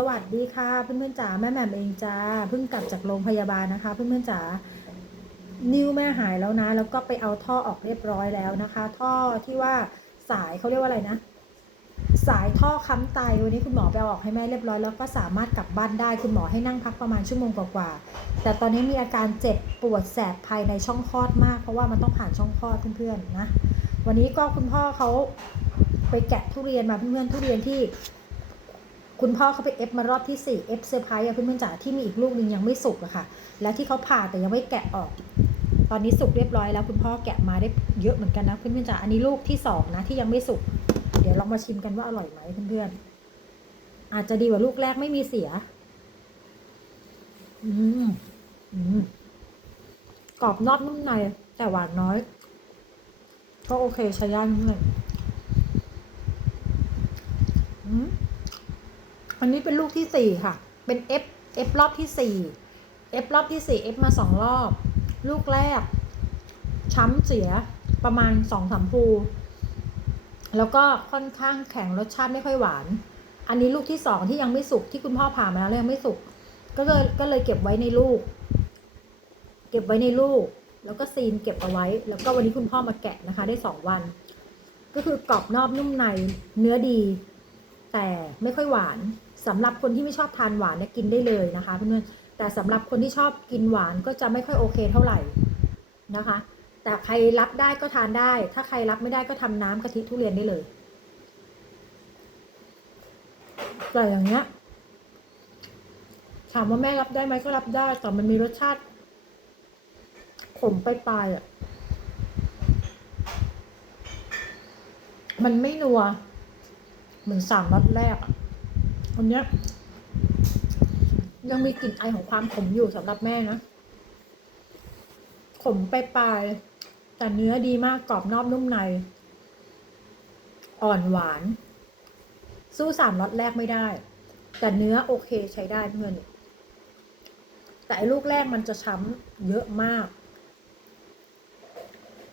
สวัสดีค่ะเพื่อนๆจ๋าแม่แหม่มเองจ้าเพิ่งกลับจากโรงพยาบาลนะคะ เพื่อนๆจ๋านิ้วแม่หายแล้วนะ แล้วก็ไปเอาท่อออกเรียบร้อยแล้วนะคะ ท่อที่ว่าสายเขาเรียกว่าอะไรนะ สายท่อค้ำไตวันนี้คุณหมอไปอออกให้แม่เรียบร้อยแล้วก็สามารถกลับบ้านได้คุณหมอให้นั่งพักประมาณชั่วโมงกว่าๆแต่ตอนนี้มีอาการเจ็บปวดแสบภายในช่องคลอดมาก เพราะว่ามันต้องผ่านช่องคลอดเพื่อนๆนะวันนี้ก็คุณพ่อเขาไปแกะทุเรียนมาเพื่อนๆทุเรียนที่ คุณพ่อเขาไปเอฟมารอบที่สี่เอฟเซอร์ไพรส์อะเพื่อนๆจ๋าที่มีอีกลูกหนึ่งยังไม่สุกอะค่ะ และที่เขาผ่าแต่ยังไม่แกะออก ตอนนี้สุกเรียบร้อยแล้วคุณพ่อแกะมาได้เยอะเหมือนกันนะเพื่อนๆจ๋าอันนี้ลูกที่สองนะที่ยังไม่สุกเดี๋ยวลองมาชิมกันว่าอร่อยไหมเพื่อนๆอาจจะดีกว่าลูกแรกไม่มีเสีย อืมอืมกรอบนอกนุ่มในแต่หวานน้อยก็โอเคใช้ได้เพื่อนอืม อันนี้เป็นลูกที่สี่ค่ะ เป็น F F รอบที่สี่ F รอบที่สี่ F มาสองรอบ ลูกแรก ช้ำเสียประมาณสองสามภูแล้วก็ค่อนข้างแข็งรสชาติไม่ค่อยหวาน อันนี้ลูกที่สองที่ยังไม่สุกที่คุณพ่อผ่ามาแล้วยังไม่สุก ก็เลยก็เลยเก็บไว้ในลูก เก็บไว้ในลูก แล้วก็ซีนเก็บเอาไว้ แล้วก็วันนี้คุณพ่อมาแกะนะคะ ได้สองวัน ก็คือกรอบนอกนุ่มในเนื้อดี แต่ไม่ค่อยหวาน สำหรับคนที่ไม่ชอบทานหวานเนี่ยกินได้เลยนะคะเพื่อนๆแต่สำหรับคนที่ชอบกินหวานก็จะไม่ค่อยโอเคเท่าไหร่นะคะ แต่ใครรับได้ก็ทานได้ ถ้าใครรับไม่ได้ก็ทำน้ำกะทิทุเรียนได้เลยแต่อย่างเงี้ยถามว่าแม่รับได้ไหมก็รับได้แต่มันมีรสชาติขมไปลายอะ มันไม่นัว เหมือนสามรสแรกอะ อันเนี้ยยังมีกลิ่นไอของความขมอยู่สำหรับแม่นะ ขมไปลายๆแต่เนื้อดีมากกรอบนอกนุ่มใน อ่อนหวาน สู้สามรสแรกไม่ได้ แต่เนื้อโอเคใช้ได้เพื่อนแต่ไอ้ลูกแรกมันจะช้ำเยอะมาก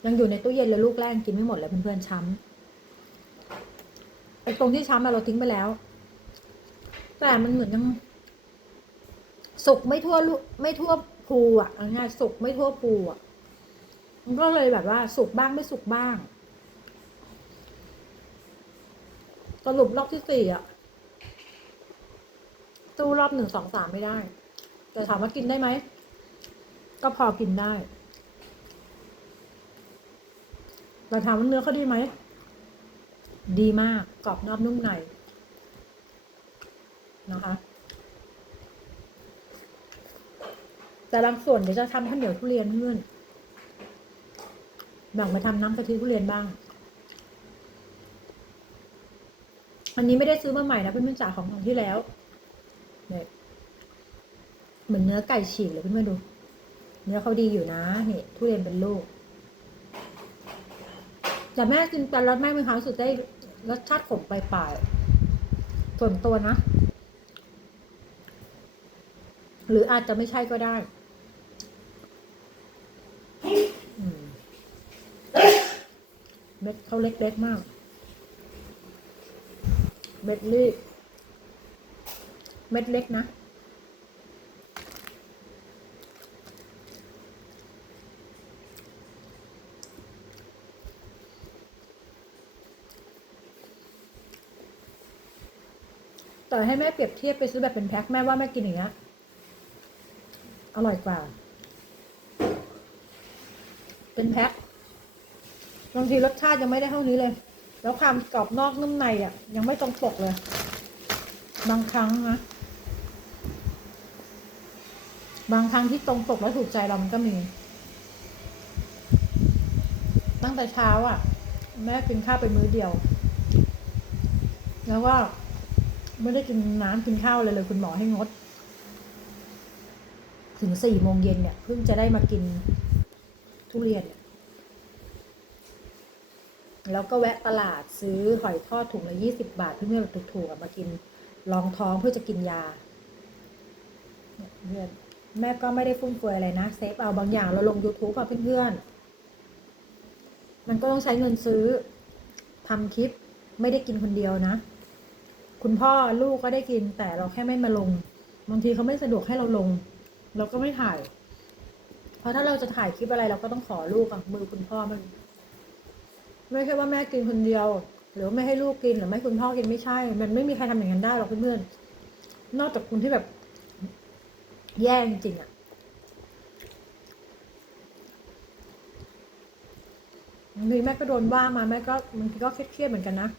ยังอยู่ในตู้เย็นเลยลูกแรกกินไม่หมดเลยเพื่อนๆช้ำไอ้ตรงที่ช้ำเราทิ้งไปแล้ว แต่มันเหมือนยังสุกไม่ทั่วลูไม่ทั่วภูอะเอาง่ายสุกไม่ทั่วภูอะมันก็เลยแบบว่า สุกบ้างไม่สุกบ้างสรุปรอบที่สี่อะตู้รอบหนึ่งสองสามไม่ได้ แต่ถามว่ากินได้ไหม ก็พอกินได้แต่ถามว่าเนื้อเขาดีไหม ดีมากกรอบนอกนุ่มใน นะคะ แต่บางส่วนเดี๋ยวจะทำข้าวเหนียวทุเรียนเพื่อนแบ่งมาทำน้ำกะทิทุเรียนบ้าง อันนี้ไม่ได้ซื้อมาใหม่นะเพื่อนๆจ๋าของของที่แล้วเนี่ยเหมือนเนื้อไก่ฉีกเลยเพื่อนๆดู เนื้อเขาดีอยู่นะนี่ทุเรียนเป็นลูกแต่แม่กินไปแล้วแม่มีความรู้สึกได้รสชาติขมปลายๆส่วนตัวนะ หรืออาจจะไม่ใช่ก็ได้เม็ดเขาเล็กๆมาก เม็ดรีบเม็ดเล็กนะต่อให้แม่เปรียบเทียบไปซื้อแบบเป็นแพ็คแม่ว่าแม่กินอย่างเงี้ย อร่อยกว่า เป็นแพ็คบางทีรสชาติยังไม่ได้เท่านี้เลย แล้วความกรอบนอกนุ่มในอะ ยังไม่ตรงปกเลย บางครั้งนะบางครั้งที่ตรงปกแล้วถูกใจเรามันก็มี ตั้งแต่เช้าอะ แม่กินข้าวไปมื้อเดียว แล้วก็ไม่ได้กินน้ำกินข้าวเลยเลยคุณหมอให้งด ถึงสี่โมงเย็นเนี่ยเพิ่งจะได้มากินทุเรียน แล้วก็แวะตลาดซื้อหอยทอดถุงละยี่สิบาทเพื่อนๆถูกๆอะมากินลองท้องเพื่อจะกินยาเพื่อนแม่ก็ไม่ได้ฟุ่มเฟือยอะไรนะเซฟเอาบางอย่างเราลง YouTube อะเพื่อนๆ มันก็ต้องใช้เงินซื้อทำคลิปไม่ได้กินคนเดียวนะ คุณพ่อลูกก็ได้กินแต่เราแค่ไม่มาลง บางทีเขาไม่สะดวกให้เราลง เราก็ไม่ถ่าย เพราะถ้าเราจะถ่ายคลิปอะไรเราก็ต้องขอลูกอะมือคุณพ่อมัน ไม่ใช่ว่าแม่กินคนเดียว หรือไม่ให้ลูกกินหรือไม่คุณพ่อกินไม่ใช่ มันไม่มีใครทำอย่างนั้นได้หรอกเพื่อนๆนอกจากคุณที่แบบ แย่จริงๆอะบางทีแม่ก็โดนว่ามาแม่ก็บางทีก็เครียดๆเหมือนกันนะ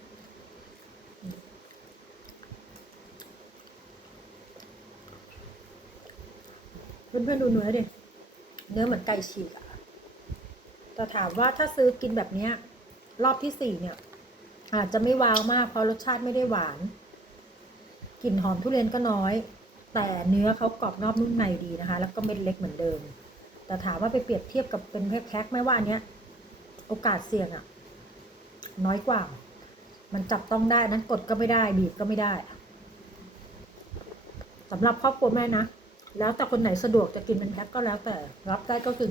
เพื่อนๆดูเนื้อดิเนื้อเหมือนไก่ฉีกอะแต่ถามว่าถ้าซื้อกินแบบเนี้ย รอบที่สี่เนี่ย อาจจะไม่ว้าวมากเพราะรสชาติไม่ได้หวานกลิ่นหอมทุเรียนก็น้อย แต่เนื้อเขากรอบนอกนุ่มในดีนะคะ แล้วก็เม็ดเล็กเหมือนเดิม แต่ถามว่าไปเปรียบเทียบกับเป็นแพ็คๆไม่ว่าอันเนี้ย โอกาสเสี่ยงอะน้อยกว่า มันจับต้องได้นั้นกดก็ไม่ได้บีบก็ไม่ได้สำหรับครอบครัวแม่นะ แล้วแต่คนไหนสะดวกจะกินเป็นแพ็คก็แล้วแต่รับได้ก็กิน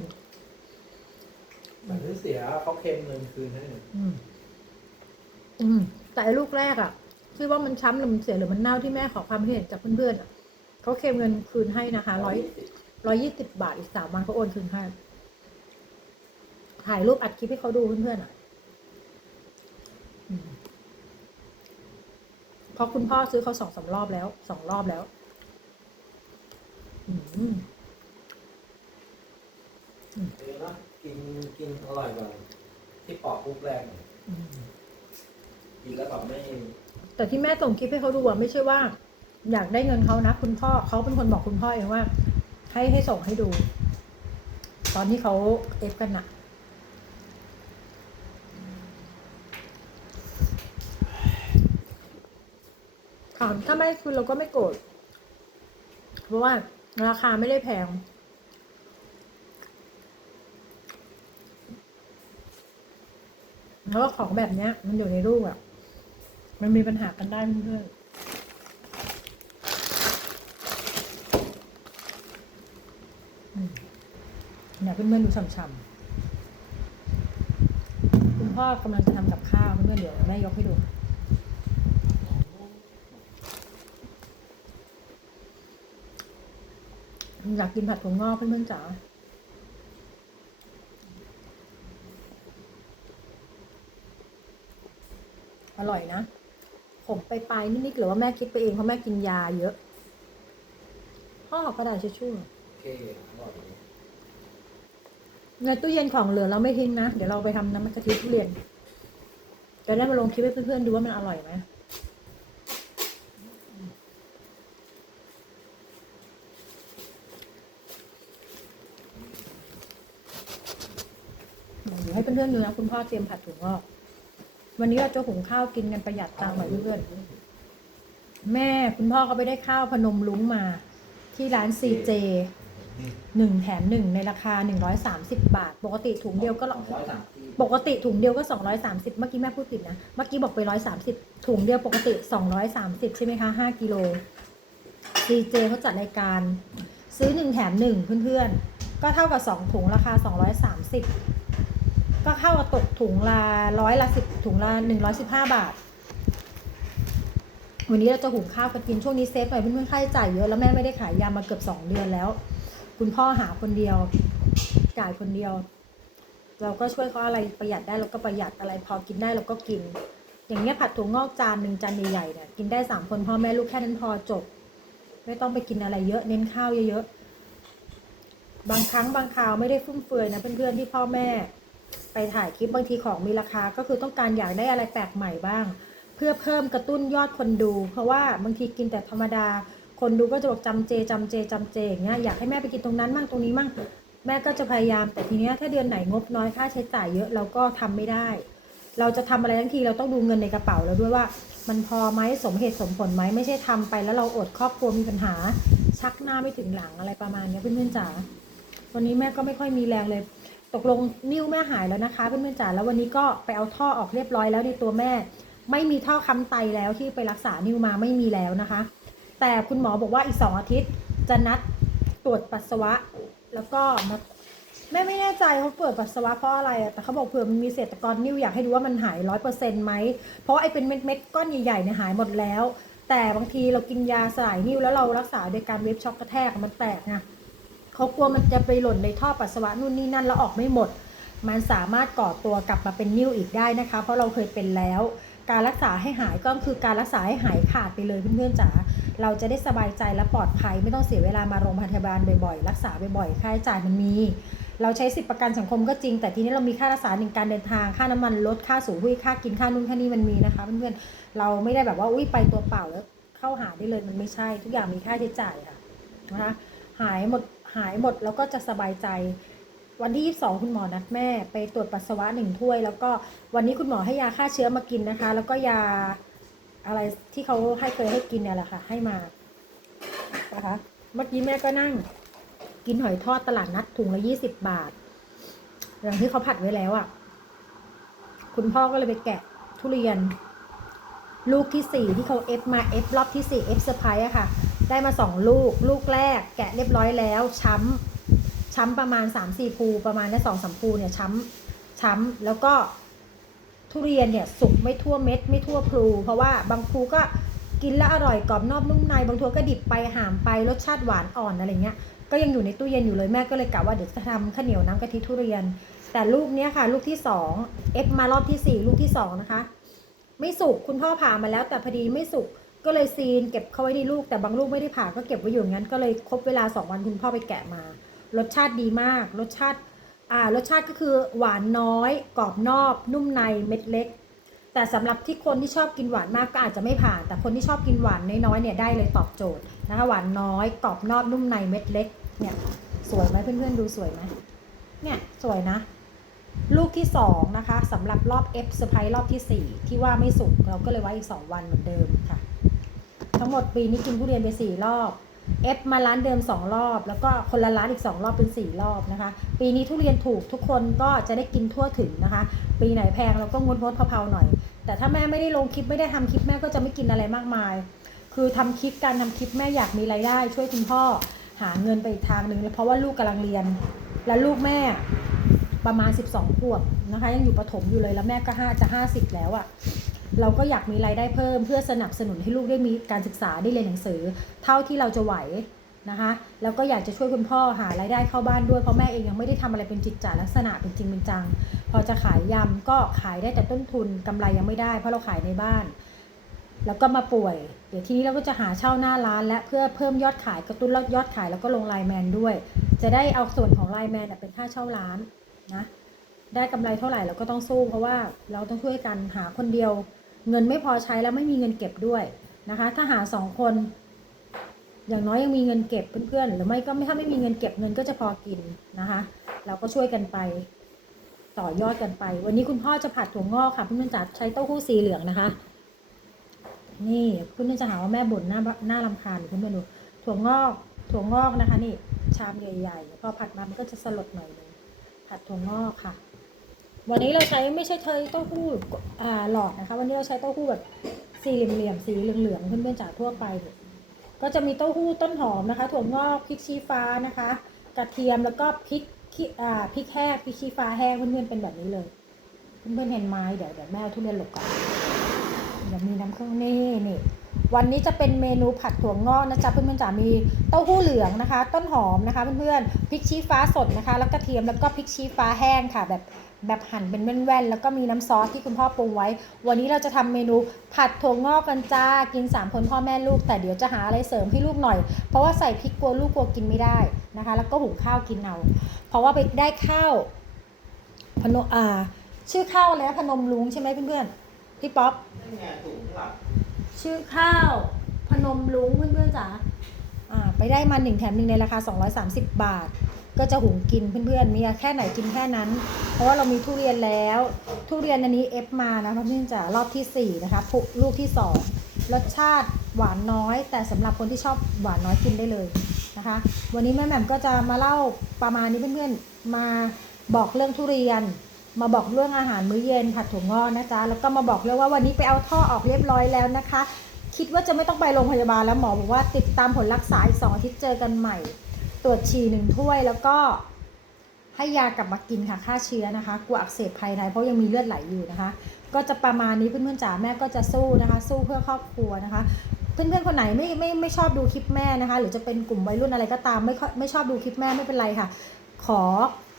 มันที่เสียเขาเค็มเงินคืนให้อืม อืม แต่ไอ้ลูกแรกอะ่ะที่ว่ามันช้ำหรือมันเสียหรือมันเน่าที่แม่ขอความเห็นจากเพื่อนๆอะเขาเคลมเงินคืนให้นะคะร้อยร้อยยี่สิบบาทอีกสามวันเขาโอนคืนให้ถ่ายรูปอัดคลิปให้เขาดูเพื่อนๆอะอืมเพราะคุณพ่อซื้อเขาสองสามรอบแล้วสองรอบแล้ว อืมเออนะกินกินอร่อยกว่าที่ปอกลูกแรกหน่อยอืมกินแล้วแบบไม่แต่ที่แม่ส่งคลิปให้เขาดูอะไม่ใช่ว่า อยากได้เงินเขานะคุณพ่อเขาเป็นคนบอกคุณพ่อเองว่า ให้ให้ส่งให้ดู ตอนที่เขาเอฟกันนะถามถ้าไม่คืนเราก็ไม่โกรธเพราะว่า ราคาไม่ได้แพง แล้วของแบบเนี้ย มันอยู่ในรูปอะมันมีปัญหากันได้เพื่อนเนี่ยเพื่อนๆดูฉ่ำๆคุณพ่อกำลังจะทำกับข้าวเพื่อนๆเดี๋ยวแม่ยกให้ดู อยากกินผัดถั่วงอกเพื่อนๆจ๋าอร่อยนะ ผมไปปลายนิดๆหรือว่าแม่คิดไปเองเพราะแม่กินยาเยอะพ่อเอากระดาษทิชชู่โอเคอร่อยในตู้เย็นของเหลือเราไม่ทิ้งนะ เดี๋ยวเราไปทำน้ำมันกะทิทุเรียนจะได้มาลงคลิปให้เพื่อนๆดูว่ามันอร่อยไหม เดี๋ยวให้เพื่อนๆดูนะคุณพ่อเตรียมผัดถั่วงอก วันนี้เราจะหุงข้าวกินกันประหยัดตังค์หน่อยเพื่อนๆแม่คุณพ่อเขาไปได้ข้าวพนมลุงมา ที่ร้านซีเจหนึ่งแถมหนึ่งในราคาหนึ่งร้อยสามสิบบาท ปกติถุงเดียวก็สองร้อยสามสิบปกติถุงเดียวก็สองร้อยสามสิบเมื่อกี้แม่พูดผิดนะเมื่อกี้บอกไปร้อยสามสิบถุงเดียวปกติสองร้อยสามสิบใช่ไหมคะห้ากิโลซีเจเขาจัดรายการ ซื้อหนึ่งแถมหนึ่งเพื่อนๆก็เท่ากับสองถุงราคาสองร้อยสามสิบ ก็เข้าตกถุงละร้อยละสิบถุงละหนึ่งร้อยสิบห้าบาท วันนี้เราจะหุงข้าวกันกินช่วงนี้เซฟหน่อยเพื่อนๆค่าใช้จ่ายเยอะแล้วแม่ไม่ได้ขายยามาเกือบสองเดือนแล้ว คุณพ่อหาคนเดียวจ่ายคนเดียว เราก็ช่วยเขาอะไรประหยัดได้เราก็ประหยัดอะไรพอกินได้เราก็กิน อย่างเงี้ยผัดถั่วงอกจานหนึ่งจานใหญ่ๆเนี่ยกินได้สามคนพ่อแม่ลูกแค่นั้นพอจบ ไม่ต้องไปกินอะไรเยอะเน้นข้าวเยอะๆบางครั้งบางคราวไม่ได้ฟุ่มเฟือยนะเพื่อนๆที่พ่อแม่ ไปถ่ายคลิปบางทีของมีราคาก็คือต้องการอยากได้อะไรแปลกใหม่บ้าง เพื่อเพิ่มกระตุ้นยอดคนดู เพราะว่าบางทีกินแต่ธรรมดา คนดูก็จะบอกจำเจจำเจจำเจอย่างเงี้ยอยากให้แม่ไปกินตรงนั้นมั่งตรงนี้มั่งแม่ก็จะพยายามแต่ทีเนี้ยถ้าเดือนไหนงบน้อยค่าใช้จ่ายเยอะเราก็ทำไม่ได้ เราจะทำอะไรทั้งทีเราต้องดูเงินในกระเป๋าแล้วด้วยว่า มันพอไหมสมเหตุสมผลไหมไม่ใช่ทำไปแล้วเราอดครอบครัวมีปัญหา ชักหน้าไม่ถึงหลังอะไรประมาณเนี้ยเพื่อนๆจ๋าวันนี้แม่ก็ไม่ค่อยมีแรงเลย ตกลงนิ้วแม่หายแล้วนะคะเพื่อนๆจ๋าแล้ววันนี้ก็ไปเอาท่อออกเรียบร้อยแล้วในตัวแม่ ไม่มีท่อค้ำไตแล้วที่ไปรักษานิ้วมาไม่มีแล้วนะคะ แต่คุณหมอบอกว่าอีกสองอาทิตย์จะนัดตรวจปัสสาวะ แล้วก็มาแม่ไม่แน่ใจเขาตรวจปัสสาวะเพราะอะไรอะแต่เขาบอกเผื่อมันมีเศษตะกอนนิ้วอยากให้ดูว่ามันหายร้อยเปอร์เซ็นต์ไหมเพราะไอ้เป็นเม็ดๆก้อนใหญ่ๆเนี่ยหายหมดแล้ว แต่บางทีเรากินยาสลายนิ่วแล้วเรารักษาโดยการเว็บช็อกกระแทกมันแตกไง เขากลัวมันจะไปหล่นในท่อปัสสาวะนู่นนี่นั่นแล้วออกไม่หมด มันสามารถก่อตัวกลับมาเป็นนิ่วอีกได้นะคะ เพราะเราเคยเป็นแล้ว การรักษาให้หายก็คือการรักษาให้หายขาดไปเลยเพื่อนๆจ๋าเราจะได้สบายใจและปลอดภัย ไม่ต้องเสียเวลามาโรงพยาบาลบ่อยๆ รักษาบ่อยๆค่าใช้จ่ายมันมี เราใช้สิทธิประกันสังคมก็จริง แต่ทีนี้เรามีค่ารักษาหนึ่งการเดินทางค่าน้ำมันลดค่าสูงหุ้ยค่ากินค่านู่นค่านี่มันมีนะคะเพื่อนๆเราไม่ได้แบบว่าอุ้ยไปตัวเปล่าแล้วเข้าหาได้เลยมันไม่ใช่ ทุกอย่างมีค่าใช้จ่ายค่ะนะคะหายหมด หายหมดแล้วก็จะสบายใจ วันที่ 22 คุณหมอนัดแม่ ไปตรวจปัสสาวะหนึ่งถ้วย แล้วก็วันนี้คุณหมอให้ยาฆ่าเชื้อมากินนะคะ แล้วก็ยาอะไรที่เขาให้เคยให้กินเนี่ยแหละค่ะ ให้มานะคะเมื่อกี้แม่ก็นั่งกินหอยทอดตลาดนัดถุงละยี่สิบบาท อย่างที่เขาผัดไว้แล้วอะ่ะ คุณพ่อก็เลยไปแกะทุเรียน ลูกที่สี่ที่เขาเอฟมาเอฟรอบที่สี่เอฟเซอร์ไพรส์อะค่ะ ได้มาสองลูก ลูกแรกแกะเรียบร้อยแล้ว ช้ำ ช้ำประมาณสามสี่ภูประมาณได้สองสามภูเนี่ยช้ำ ช้ำ แล้วก็ทุเรียนเนี่ยสุกไม่ทั่วเม็ดไม่ทั่วพลูเพราะว่าบางภูก็กินแล้วอร่อยกรอบนอกนุ่มในบางทัวก็ดิบไปหามไปรสชาติหวานอ่อนอะไรเงี้ยก็ยังอยู่ในตู้เย็นอยู่เลยแม่ก็เลยกะว่าเดี๋ยวจะทำข้าวเหนียวน้ำกะทิทุเรียน แต่ลูกเนี้ยค่ะลูกที่สองเอฟมารอบที่สี่ลูกที่สองนะคะ ไม่สุกคุณพ่อผ่ามาแล้วแต่พอดีไม่สุก ก็เลยซีนเก็บเข้าไว้ในลูกแต่บางลูกไม่ได้ผ่าก็เก็บไว้อยู่งั้น ก็เลยครบเวลาสองวันคุณพ่อไปแกะมา รสชาติดีมาก รสชาติอ่ารสชาติก็คือหวานน้อย กรอบนอก นุ่มในเม็ดเล็ก แต่สำหรับที่คนที่ชอบกินหวานมากก็อาจจะไม่ผ่าน แต่คนที่ชอบกินหวานน้อยๆเนี่ยได้เลยตอบโจทย์นะคะหวานน้อย กรอบนอกนุ่มในเม็ดเล็กเนี่ยสวยไหมเพื่อนๆดูสวยไหมเนี่ยสวยนะลูกที่สองนะคะสำหรับรอบ F เซอร์ไพรส์รอบที่สี่ที่ว่าไม่สุกเราก็เลยไว้อีกสองวันเหมือนเดิมค่ะ ทั้งหมดปีนี้กินทุเรียนไปสี่รอบเอฟมาร้านเดิม2รอบ แล้วก็คนละร้านอีก2รอบเป็น4รอบนะคะ ปีนี้ทุเรียนถูกทุกคนก็จะได้กินทั่วถึงนะคะ ปีไหนแพงเราก็งดงดๆเพาๆหน่อย แต่ถ้าแม่ไม่ได้ลงคลิปไม่ได้ทำคลิปแม่ก็จะไม่กินอะไรมากมาย คือทำคลิปการทำคลิปแม่อยากมีรายได้ ช่วยคุณพ่อหาเงินไปอีกทางหนึ่งเพราะว่าลูกกำลังเรียน และลูกแม่ประมาณ 12ขวบนะคะ ยังอยู่ประถมอยู่เลยแล้วแม่ก็ห้าจะ 50 แล้วอะ่ะ เราก็อยากมีรายได้เพิ่ม เพื่อสนับสนุนให้ลูกได้มีการศึกษาได้เรียนหนังสือ เท่าที่เราจะไหวนะคะแล้วก็อยากจะช่วยคุณพ่อหารายได้เข้าบ้านด้วยเพราะแม่เองยังไม่ได้ทำอะไรเป็นจิตจาลักษณะเป็นจริงเป็นจัง พอจะขายยำก็ขายได้แต่ต้นทุนกำไรยังไม่ได้ เพราะเราขายในบ้าน แล้วก็มาป่วย เดี๋ยวทีนี้เราก็จะหาเช่าหน้าร้าน และเพื่อเพิ่มยอดขายกระตุ้นยอดขายแล้วก็ลงไลน์แมนด้วย จะได้เอาส่วนของไลน์แมนเป็นค่าเช่าร้านนะได้กำไรเท่าไหร่เราก็ต้องสู้เพราะว่าเราต้องช่วยกันหาคนเดียว เงินไม่พอใช้แล้วไม่มีเงินเก็บด้วยนะคะ ถ้าหาสองคน อย่างน้อยยังมีเงินเก็บเพื่อนๆ หรือไม่ก็ไม่ถ้าไม่มีเงินเก็บเงินก็จะพอกินนะคะ เราก็ช่วยกันไป ต่อยอดกันไป วันนี้คุณพ่อจะผัดถั่วงอกค่ะเพื่อนๆจ๋าใช้เต้าหู้สีเหลืองนะคะ นี่เพื่อนๆจะหาว่าแม่บ่นหน้าหน้าลำคาญเพื่อนๆดูถั่วงอกถั่วงอกนะคะ นี่ชามใหญ่ๆพอผัดมามันก็จะสลดหน่อยนึงผัดถั่วงอกค่ะ วันนี้เราใช้ไม่ใช่เทยเต้าหู้อ่าหลอดนะคะ วันนี้เราใช้เต้าหู้แบบสี่เหลี่ยมๆสีเหลืองๆเพื่อนๆจ๋าทั่วไป ก็จะมีเต้าหู้ต้นหอมนะคะ ถั่วงอกพริกชี้ฟ้านะคะ กระเทียมแล้วก็พริกอ่าพริกแห้งพริกชี้ฟ้าแห้งเพื่อนๆเป็นแบบนี้เลย เพื่อนๆเห็นไหมเดี๋ยวเดี๋ยวแม่ทุเรียนหลบก่อนเดี๋ยวมีน้ำเครื่องนี่นี่วันนี้จะเป็นเมนูผัดถั่วงอกนะจ๊ะเพื่อนๆจ๋ามีเต้าหู้เหลืองนะคะ ต้นหอมนะคะเพื่อนๆพริกชี้ฟ้าสดนะคะ แล้วกระเทียมแล้วก็พริกชี้ฟ้าแห้งค่ะแบบ แบบหั่นเป็นแว่นๆ แล้วก็มีน้ำซอสที่คุณพ่อปรุงไว้ วันนี้เราจะทำเมนูผัดถั่วงอกกันจ้า กิน 3 คนพ่อแม่ลูก แต่เดี๋ยวจะหาอะไรเสริมให้ลูกหน่อย เพราะว่าใส่พริกกลัวลูกกลัวกินไม่ได้นะคะ แล้วก็หุงข้าวกินเอา เพราะว่าไปได้ข้าวพนมอ่า ชื่อข้าวแล้วพนมลุงใช่ไหมเพื่อนๆ พี่ป๊อปนั่นไงถุงหลับชื่อข้าวพนมลุงเพื่อนๆจ๋า อ่า ไปได้มาหนึ่งแถมหนึ่งในราคา 230 บาท ก็จะหุงกินเพื่อนๆมีแค่ไหนกินแค่นั้น เพราะว่าเรามีทุเรียนแล้ว ทุเรียนอันนี้เอฟมานะเพื่อนๆจ๋ารอบทีสี่4นะคะลูกที่ 2 รสชาติหวานน้อย แต่สำหรับคนที่ชอบหวานน้อยกินได้เลยนะคะ วันนี้แม่แหม่มก็จะมาเล่าประมาณนี้เพื่อนๆมาบอกเรื่องทุเรียน มาบอกเรื่องอาหารมื้อเย็นผัดถั่วงอกนะจ๊ะแล้วก็มาบอกเรื่องว่าวันนี้ไปเอาท่อออกเรียบร้อยแล้วนะคะ คิดว่าจะไม่ต้องไปโรงพยาบาลแล้วหมอบอกว่าติดตามผลรักษาอีกสองอาทิตย์เจอกันใหม่ ตรวจฉี่หนึ่งถ้วยแล้วก็ให้ยากลับมากินค่ะฆ่าเชื้อนะคะกลัวอักเสบภายในเพราะยังมีเลือดไหลอยู่นะคะ ก็จะประมาณนี้เพื่อนๆจ๋าแม่ก็จะสู้นะคะ สู้เพื่อครอบครัวนะคะ เพื่อนๆคนไหนไม่ไม่ไม่ชอบดูคลิปแม่นะคะ หรือจะเป็นกลุ่มวัยรุ่นอะไรก็ตามไม่ไม่ชอบดูคลิปแม่ไม่เป็นไรค่ะ ขอ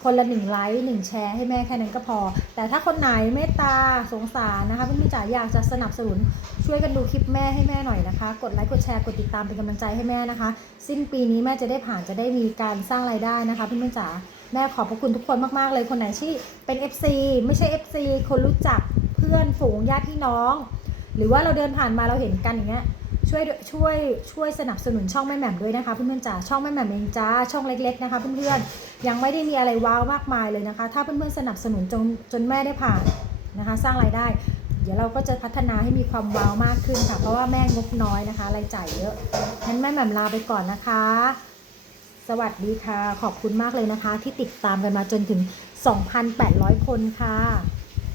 คนละหนึ่งไลค์หนึ่งแชร์ให้แม่แค่นั้นก็พอ แต่ถ้าคนไหนเมตตาสงสารนะคะเพื่อนๆจ๋าอยากจะสนับสนุนช่วยกันดูคลิปแม่ให้แม่หน่อยนะคะ กดไลค์กดแชร์กดติดตามเป็นกำลังใจให้แม่นะคะ สิ้นปีนี้แม่จะได้ผ่านจะได้มีการสร้างรายได้นะคะเพื่อนๆจ๋าแม่ขอบพระคุณทุกคนมากๆเลยคนไหนที่เป็น FC ไม่ใช่ FC คนรู้จักเพื่อนฝูงญาติพี่น้อง หรือว่าเราเดินผ่านมาเราเห็นกันอย่างเงี้ยช่วยช่วยช่วยสนับสนุนช่องแม่แหม่มด้วยนะคะเพื่อนๆจ๋าช่องแม่แหม่มเองจ้าช่องเล็ก ๆนะคะเพื่อนๆยังไม่ได้มีอะไรว้าวมากมายเลยนะคะ ถ้าเพื่อนๆสนับสนุนจนจนแม่ได้ผ่านนะคะ สร้างรายได้ เดี๋ยวเราก็จะพัฒนาให้มีความว้าวมากขึ้นค่ะ เพราะว่าแม่งบน้อยนะคะรายจ่ายเยอะงั้นแม่แหม่มลาไปก่อนนะคะ สวัสดีค่ะ ขอบคุณมากเลยนะคะ ที่ติดตามกันมาจนถึง 2,800 คนค่ะ